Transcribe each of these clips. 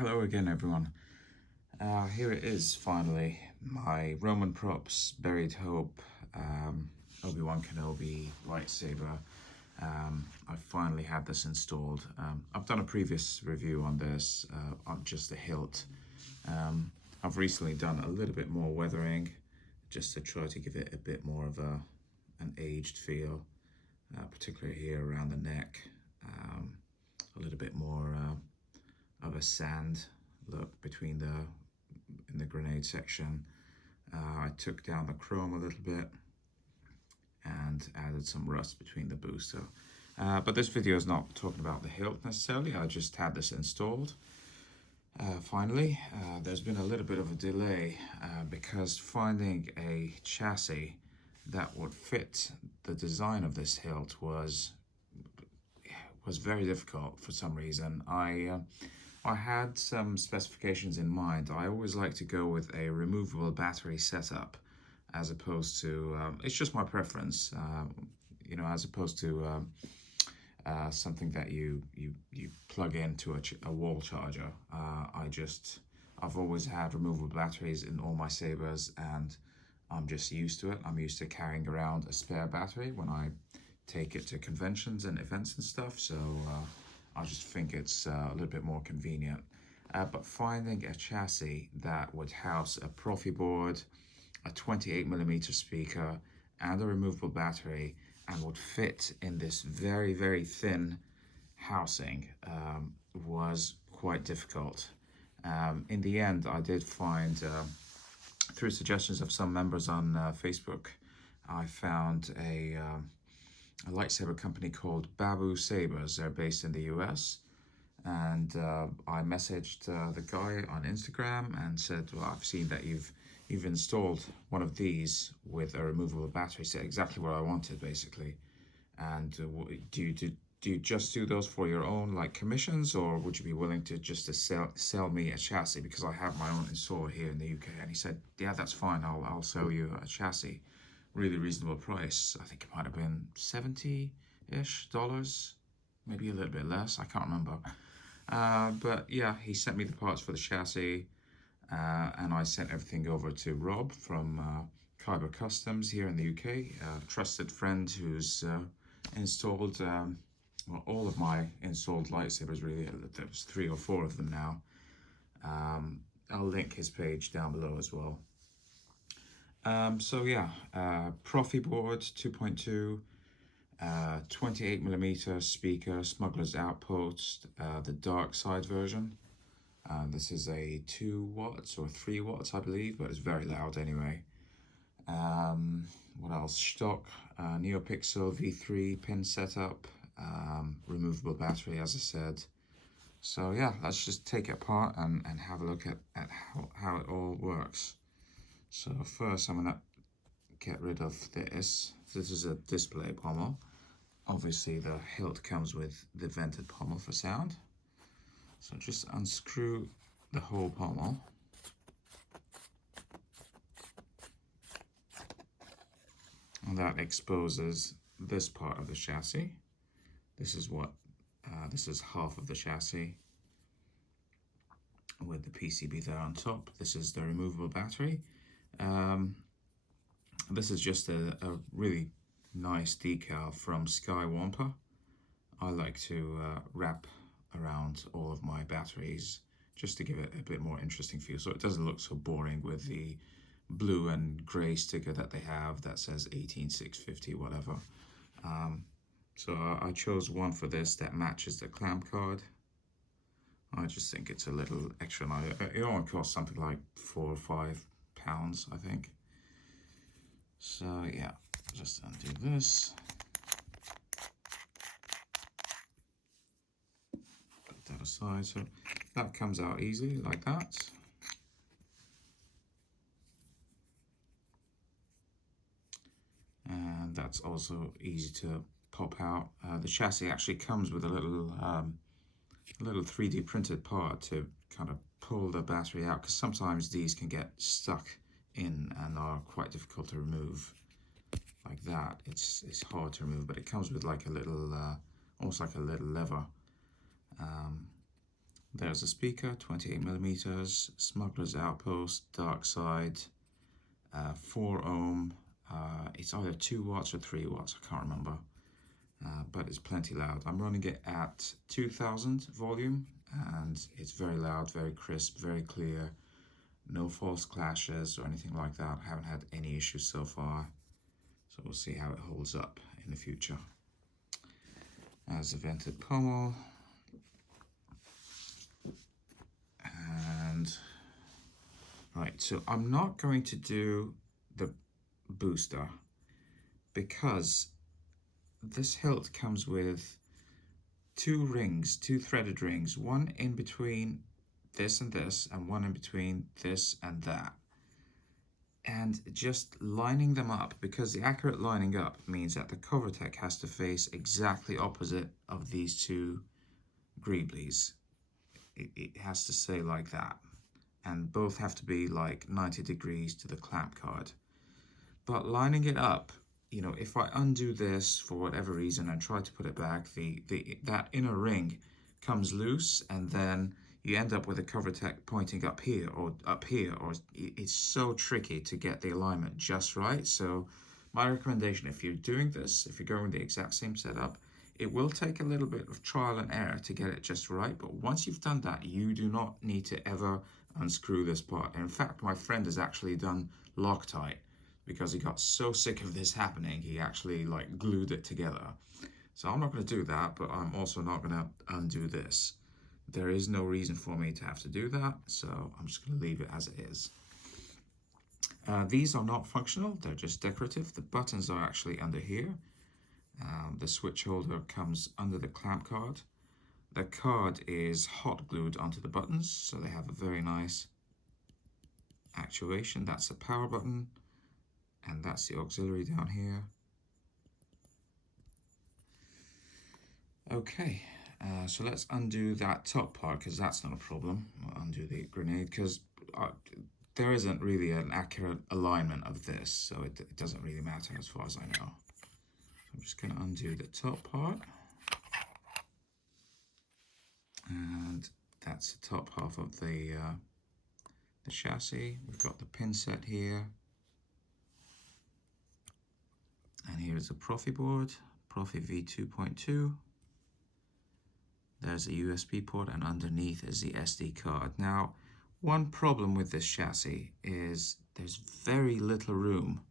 Hello again, everyone. Here it is, finally. My Roman Props, Buried Hope, Obi-Wan Kenobi lightsaber. I finally had this installed. I've done a previous review on this, on just the hilt. I've recently done a little bit more weathering, just to try to give it a bit more of an aged feel, particularly here around the neck. A little bit more of a sand look between in the grenade section. I took down the chrome a little bit and added some rust between the booster. But this video is not talking about the hilt necessarily. I just had this installed. Finally, there's been a little bit of a delay because finding a chassis that would fit the design of this hilt was very difficult for some reason. I had some specifications in mind. I always like to go with a removable battery setup as opposed to, it's just my preference, as opposed to something that you plug into a wall charger. I've always had removable batteries in all my sabers, and I'm just used to it. I'm used to carrying around a spare battery when I take it to conventions and events and stuff, so I just think it's a little bit more convenient. But finding a chassis that would house a Profi board, a 28mm speaker, and a removable battery, and would fit in this very, very thin housing was quite difficult. In the end, I did find, through suggestions of some members on Facebook, I found a lightsaber company called Babu Sabers. They're based in the US, and I messaged the guy on Instagram and said, well, I've seen that you've installed one of these with a removable battery. Said exactly what I wanted, basically. And do you just do those for your own like commissions, or would you be willing to just sell me a chassis, because I have my own installer here in the UK? And he said, yeah, that's fine, I'll sell you a chassis. Really reasonable price. I think it might have been $70-ish, maybe a little bit less, I can't remember. But yeah, he sent me the parts for the chassis, and I sent everything over to Rob from Kyber Customs here in the UK, a trusted friend who's installed all of my installed lightsabers, really. There's 3 or 4 of them now. I'll link his page down below as well. So yeah, Profi board 2.2, 28mm speaker, Smuggler's Outpost, the dark side version. This is a 2 watts or 3 watts, I believe, but it's very loud anyway. What else? Stock Neopixel V3 pin setup, removable battery, as I said. So yeah, let's just take it apart and have a look at how it all works. So first I'm gonna get rid of this. This is a display pommel. Obviously the hilt comes with the vented pommel for sound. So just unscrew the whole pommel. And that exposes this part of the chassis. This is this is half of the chassis with the PCB there on top. This is the removable battery. This is just a really nice decal from Sky Wampa. I like to wrap around all of my batteries just to give it a bit more interesting feel, so it doesn't look so boring with the blue and grey sticker that they have that says 18650 whatever. So I chose one for this that matches the clamp card. I just think it's a little extra. It only costs something like £4 or £5, I think. So yeah, just undo this. Put that aside. So that comes out easily like that. And that's also easy to pop out. The chassis actually comes with a little 3D printed part to kind of pull the battery out, because sometimes these can get stuck in and are quite difficult to remove. Like that, it's hard to remove, but it comes with like a little, almost like a little lever There's a speaker, 28mm, Smuggler's Outpost, Dark Side, 4 ohm. It's either 2 watts or 3 watts, I can't remember. But it's plenty loud. I'm running it at 2000 volume, and it's very loud, very crisp, very clear. No false clashes or anything like that. I haven't had any issues so far. So we'll see how it holds up in the future. As a vented pommel. And right, so I'm not going to do the booster because this hilt comes with 2 rings, 2 threaded rings, one in between this and this, and one in between this and that. And just lining them up, because the accurate lining up means that the cover tech has to face exactly opposite of these 2 greeblies. It has to say like that. And both have to be like 90 degrees to the clamp card. But lining it up, you know, if I undo this for whatever reason and try to put it back, that inner ring comes loose, and then you end up with a cover tech pointing up here, or it's so tricky to get the alignment just right. So my recommendation, if you're doing this, if you're going with the exact same setup, it will take a little bit of trial and error to get it just right. But once you've done that, you do not need to ever unscrew this part. And in fact, my friend has actually done Loctite, because he got so sick of this happening, he actually like glued it together. So I'm not going to do that, but I'm also not going to undo this. There is no reason for me to have to do that, so I'm just going to leave it as it is. These are not functional, they're just decorative. The buttons are actually under here. The switch holder comes under the clamp card. The card is hot glued onto the buttons, so they have a very nice actuation. That's a power button. And that's the auxiliary down here. Okay, so let's undo that top part, because that's not a problem. I'll undo the grenade, because there isn't really an accurate alignment of this, so it doesn't really matter as far as I know. So I'm just going to undo the top part. And that's the top half of the chassis. We've got the pin set here. And here is a Profi board, Profi V2.2. There's a USB port, and underneath is the SD card. Now, one problem with this chassis is there's very little room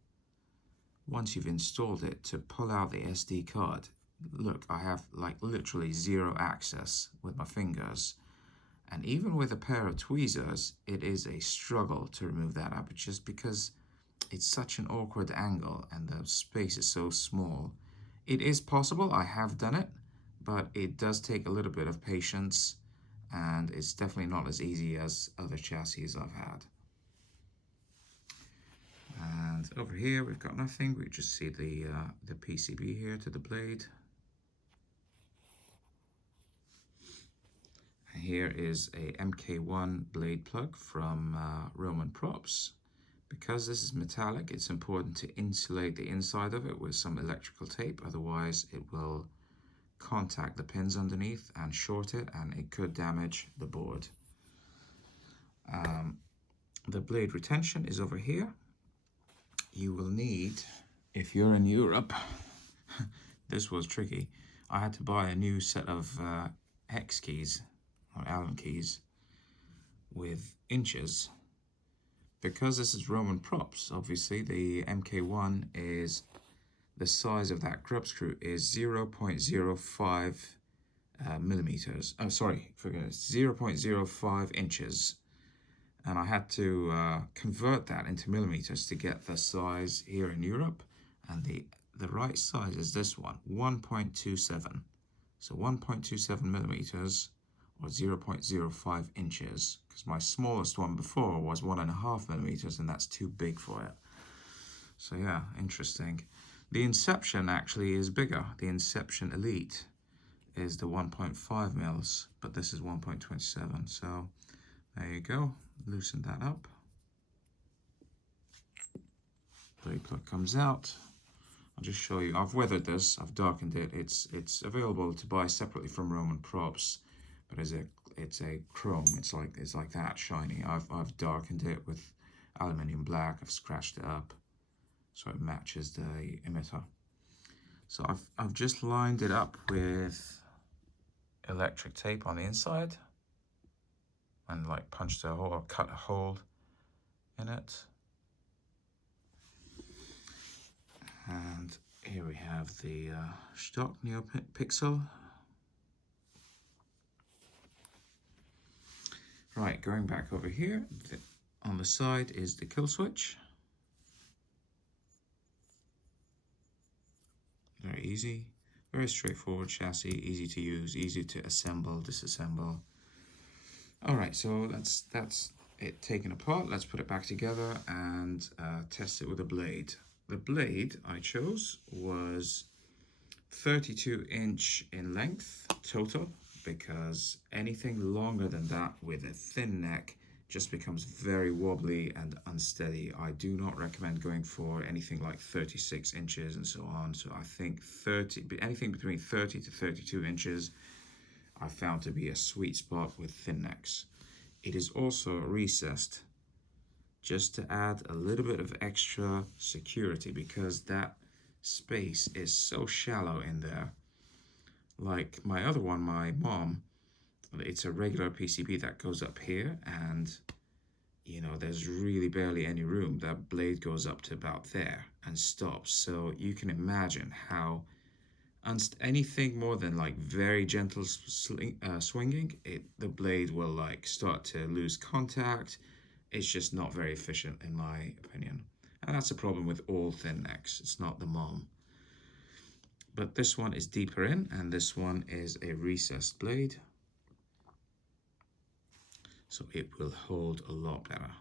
once you've installed it to pull out the SD card. Look, I have like literally 0 access with my fingers. And even with a pair of tweezers, it is a struggle to remove that up, just because it's such an awkward angle and the space is so small. It is possible, I have done it, but it does take a little bit of patience, and it's definitely not as easy as other chassis I've had. And over here we've got nothing, we just see the PCB here to the blade. And here is a MK1 blade plug from Roman Props. Because this is metallic, it's important to insulate the inside of it with some electrical tape, otherwise it will contact the pins underneath and short it, and it could damage the board. The blade retention is over here. You will need, if you're in Europe, this was tricky. I had to buy a new set of hex keys, or Allen keys, with inches. Because this is Roman Props, obviously the MK1 is, the size of that grub screw is 0.05 millimeters. Oh, sorry, forget it, 0.05 inches. And I had to convert that into millimeters to get the size here in Europe. And the right size is this one, 1.27. So 1.27 millimeters, or 0.05 inches, because my smallest one before was 1.5 millimeters, and that's too big for it. So yeah, interesting. The Inception actually is bigger. The Inception Elite is the 1.5 mils, but this is 1.27. So there you go. Loosen that up. Blade plug comes out. I'll just show you. I've weathered this. I've darkened it. It's available to buy separately from Roman Props, but as a it's a chrome. It's like that shiny. I've darkened it with aluminium black. I've scratched it up so it matches the emitter. So I've just lined it up with electric tape on the inside and like punched a hole or cut a hole in it. And here we have the stock Neopixel. Right, going back over here, on the side is the kill switch. Very easy, very straightforward chassis, easy to use, easy to assemble, disassemble. All right, so that's it taken apart. Let's put it back together and test it with a blade. The blade I chose was 32-inch in length total, because anything longer than that with a thin neck just becomes very wobbly and unsteady. I do not recommend going for anything like 36 inches and so on. So I think anything between 30 to 32 inches I found to be a sweet spot with thin necks. It is also recessed just to add a little bit of extra security, because that space is so shallow in there. Like my other one, my mom, it's a regular PCB that goes up here, and you know, there's really barely any room. That blade goes up to about there and stops. So you can imagine how anything more than like very gentle swinging, the blade will like start to lose contact. It's just not very efficient in my opinion. And that's a problem with all thin necks. It's not the mom. But this one is deeper in, and this one is a recessed blade. So it will hold a lot better.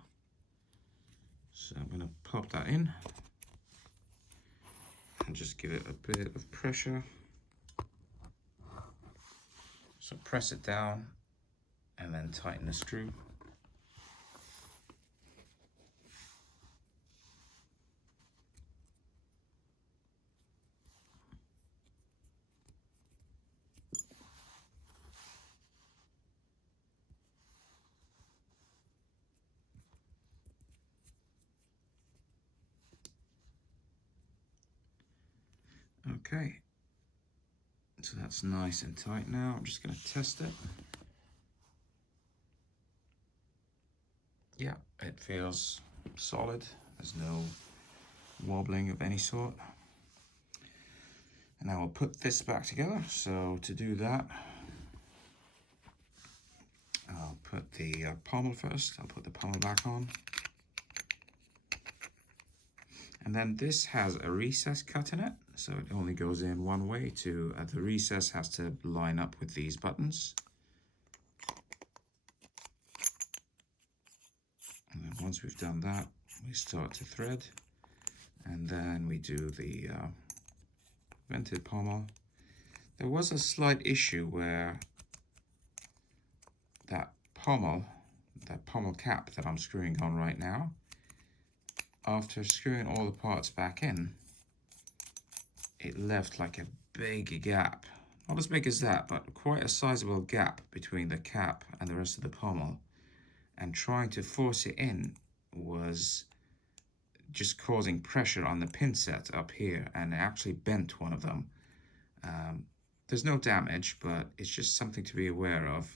So I'm going to pop that in and just give it a bit of pressure. So press it down and then tighten the screw. Okay, so that's nice and tight now. I'm just going to test it. Yeah, it feels solid. There's no wobbling of any sort. And now I'll put this back together. So to do that, I'll put the pommel first. I'll put the pommel back on. And then this has a recess cut in it, so it only goes in one way. The recess has to line up with these buttons. And then once we've done that, we start to thread, and then we do the vented pommel. There was a slight issue where that pommel cap that I'm screwing on right now, after screwing all the parts back in, it left like a big gap. Not as big as that, but quite a sizable gap between the cap and the rest of the pommel. And trying to force it in was just causing pressure on the pin set up here, and it actually bent one of them. There's no damage, but it's just something to be aware of.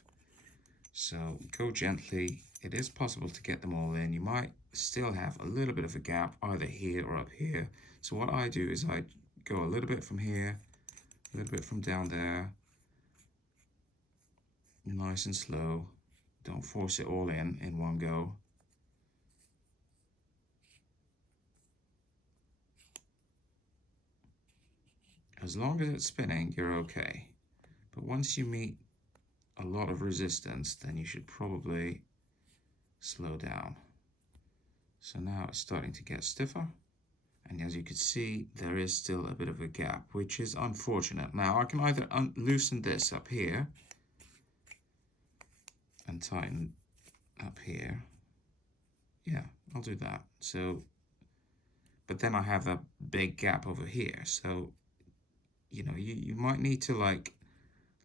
So go gently. It is possible to get them all in. You might still have a little bit of a gap either here or up here. So what I do is I go a little bit from here, a little bit from down there, nice and slow. Don't force it all in one go. As long as it's spinning, you're okay. But once you meet a lot of resistance, then you should probably slow down. So now it's starting to get stiffer. And as you can see, there is still a bit of a gap, which is unfortunate. Now I can either loosen this up here and tighten up here. Yeah, I'll do that. So, but then I have a big gap over here. So, you know, you might need to like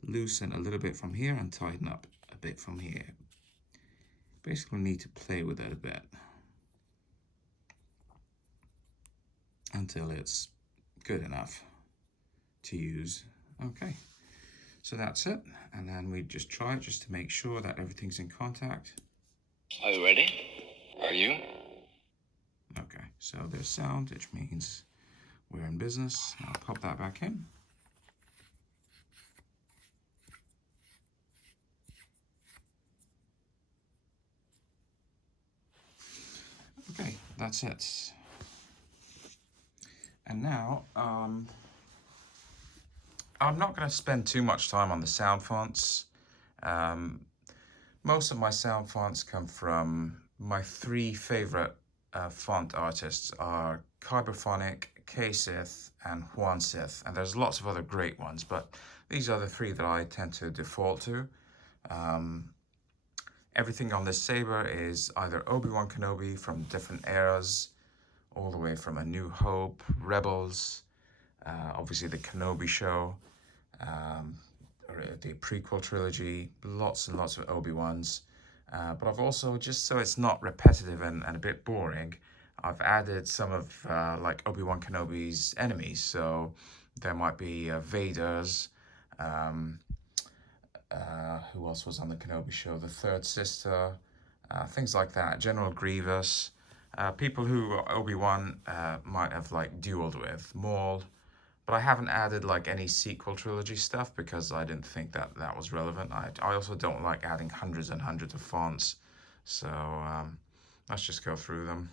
loosen a little bit from here and tighten up a bit from here. Basically need to play with it a bit until it's good enough to use. Okay, so that's it, and then we just try it just to make sure that everything's in contact. Are you ready? Are you? Okay, so there's sound, which means we're in business. I'll pop that back in. Okay, that's it. And now, I'm not going to spend too much time on the sound fonts. Most of my sound fonts come from my three favorite font artists are Kyberphonic, Ksith, and Huansith. And there's lots of other great ones, but these are the three that I tend to default to. Everything on this saber is either Obi-Wan Kenobi from different eras, all the way from A New Hope, Rebels, obviously the Kenobi show, or the prequel trilogy, lots and lots of Obi-Wans. But I've also, just so it's not repetitive and a bit boring, I've added some of like Obi-Wan Kenobi's enemies. So there might be Vader's, who else was on the Kenobi show? The Third Sister, things like that. General Grievous, people who Obi-Wan might have like dueled with, Maul. But I haven't added like any sequel trilogy stuff because I didn't think that that was relevant. I also don't like adding hundreds and hundreds of fonts. So let's just go through them.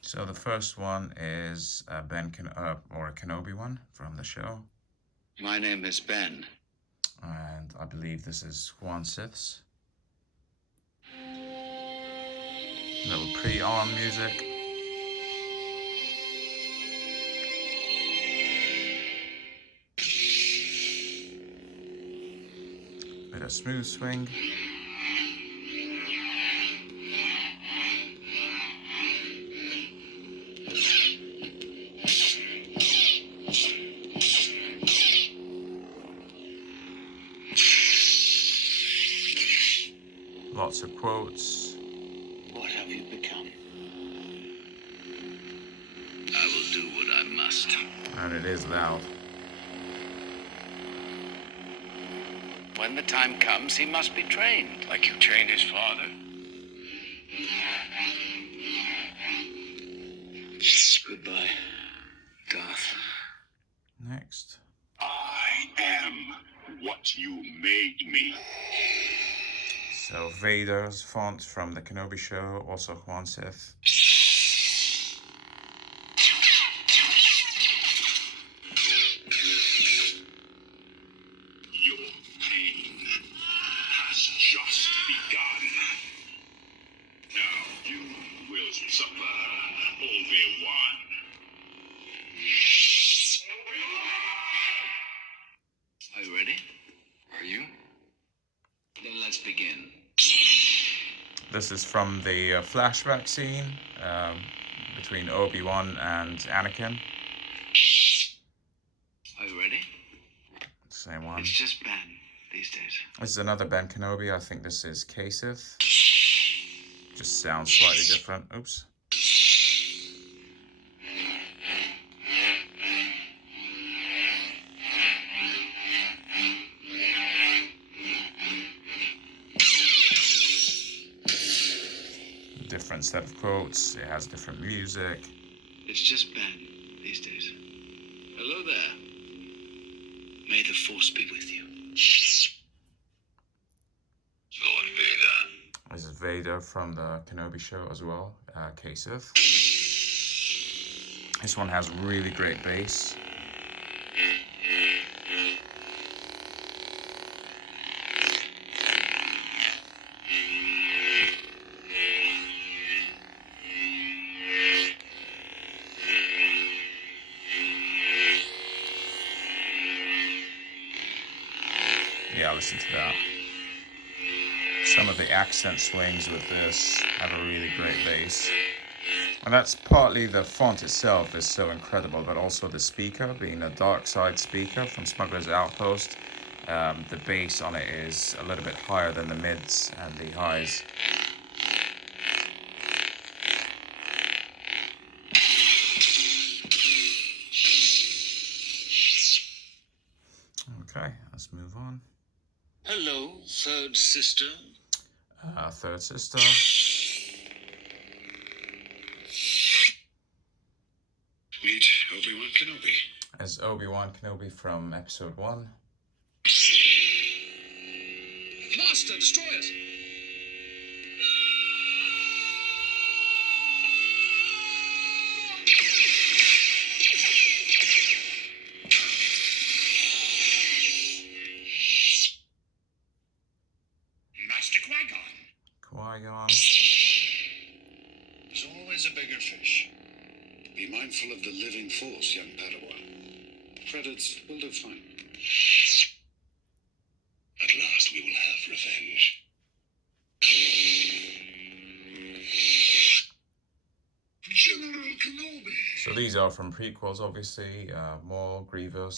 So the first one is or a Kenobi one from the show. My name is Ben. And I believe this is Huansith's. Little pre-arm music. Bit of smooth swing. Lots of quotes. What have you become? I will do what I must. And it is loud. When the time comes, he must be trained. Like you trained his father? Goodbye, Darth. Next. I am what you made me. So Vader's font from the Kenobi show, also Huansith. Your pain has just begun. Now you will suffer, Obi-Wan. Are you ready? Are you? Then let's begin. This is from the flashback scene between Obi-Wan and Anakin. Are you ready? Same one. It's just Ben these days. This is another Ben Kenobi. I think this is Ksith. Just sounds slightly different. Oops. Different set of quotes. It has different music. It's just Ben these days. Hello there. May the Force be with you. Lord Vader. This is Vader from the Kenobi show as well. Ksith. This one has really great bass. Yeah, listen to that. Some of the accent swings with this have a really great bass. And that's partly the font itself is so incredible, but also the speaker, being a dark side speaker from Smuggler's Outpost. the bass on it is a little bit higher than the mids and the highs. Okay, let's move on. Hello, third sister. Third sister. Meet Obi-Wan Kenobi. As Obi-Wan Kenobi from episode 1. Master, destroy it! Master Qui-Gon. Qui-Gon. There's always a bigger fish. Be mindful of the living force, young Padawan. Credits will do fine. At last we will have revenge. General Kenobi. So these are from prequels, obviously. Maul, Grievous.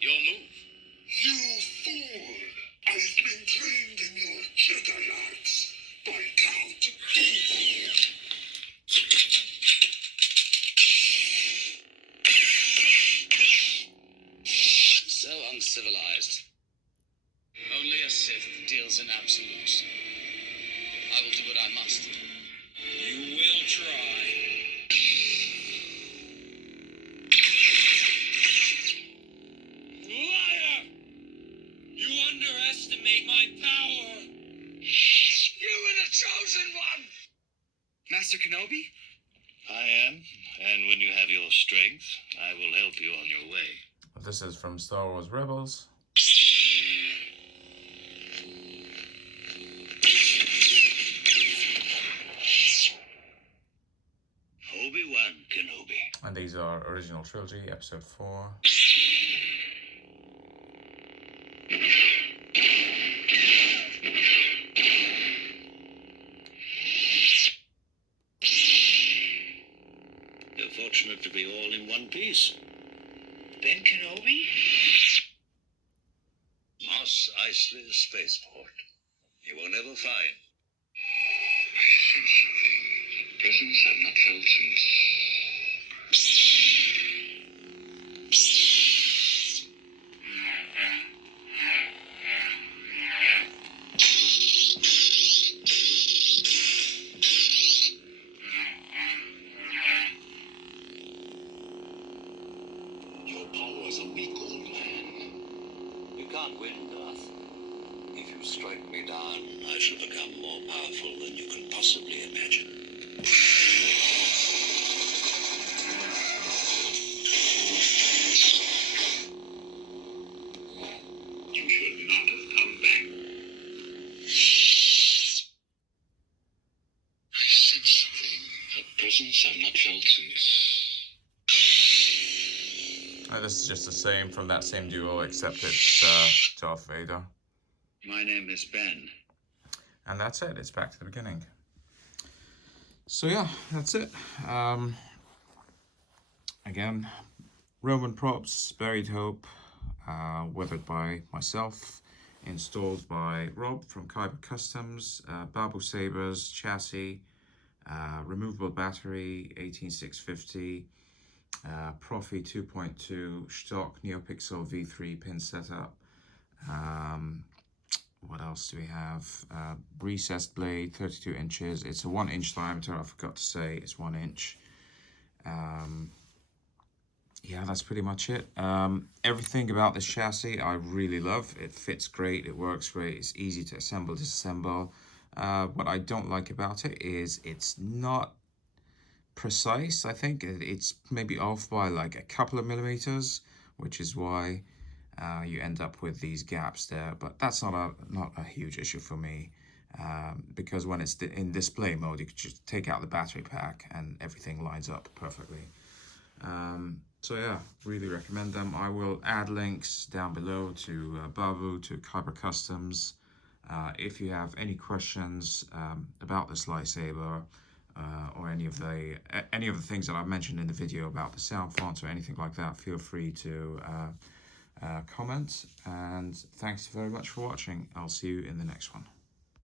Your move. You fool! I've been trained in your Jedi arts by Count Dooku. So uncivilized. Only a Sith deals in absolutes. I will do what I must. You will try. Liar! You underestimate my power! You were the chosen one! Master Kenobi? I am, and when you have your strength, I will help you on your way. This is from Star Wars Rebels. Obi-Wan Kenobi. And these are original trilogy, episode 4. You're fortunate to be all in one piece. Ben Kenobi? Mos Eisley Spaceport. You will never find. I sense something. A presence I've not felt since. Your powers are weak, old man. You can't win, Darth. If you strike me down, I shall become more powerful than you can possibly imagine. You should not have come back. I sense something. A presence I've not felt since. This is just the same from that same duo, except it's Darth Vader. My name is Ben. And that's it. It's back to the beginning. So yeah, that's it. Again, Roman props, Buried Hope, weathered by myself, installed by Rob from Kyber Customs, Babu Sabers, chassis, removable battery, 18650, Profi 2.2, stock Neopixel V3 pin setup. What else do we have? Recessed blade, 32 inches. It's a 1 inch diameter. I forgot to say it's 1 inch. Yeah, that's pretty much it. Everything about this chassis I really love. It fits great. It works great. It's easy to assemble, disassemble. What I don't like about it is it's not precise. I think it's maybe off by like a couple of millimeters, which is why you end up with these gaps there, but that's not a huge issue for me, because when it's in display mode, you can just take out the battery pack and everything lines up perfectly. So yeah, really recommend them. I will add links down below to Babu, to Kyber Customs. If you have any questions about this lightsaber, or any of the things that I've mentioned in the video about the sound fonts or anything like that, feel free to comment. And thanks very much for watching. I'll see you in the next one.